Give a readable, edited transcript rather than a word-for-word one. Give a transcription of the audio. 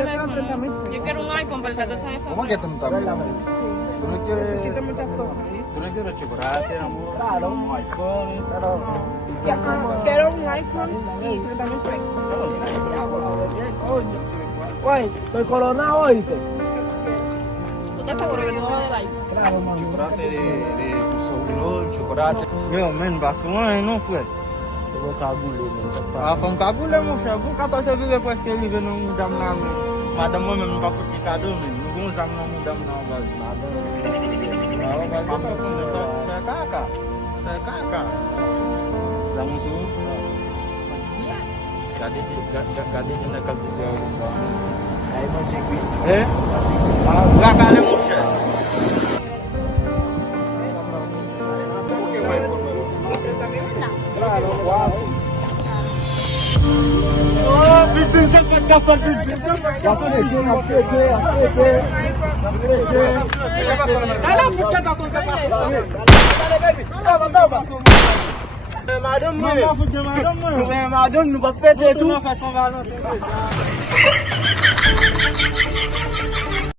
Yo quiero un iPhone para el 14 de ¿Cómo que tú no estás viendo? ¿Tú no quieres, Necesito muchas cosas. tú no quieres chocolate, amor? Claro. Un iPhone. Quiero un iPhone y 30,000 pesos. Güey, estoy coronado, ¿oíste? ¿Tú estás seguro que tú vas del iPhone? Claro, mami. Chocolate de tu sobrino, chocolate. Yo, men, basouan, non, fwe? Eu vou cagoule, men. Ah, fon cagoule, mon chè. Pou 14 vire preske li ven nou moudam nan, men. Madame mwen men, mwen pa fote kado, men. Nou gon zam nan moudam nan, baz. Ah, wè, baz, fè kaka. Fè kaka. Zam mwen si moun. Gade di nan kalti se yon. Ay, man jekwi. Eh? Gakale, mon chè. Claro, wow. Oh, bizim sefer kafa bizim sefer kafa. Dale fukta da kon kafa. Dale baby. Toma. Madame, nous va faire des tout.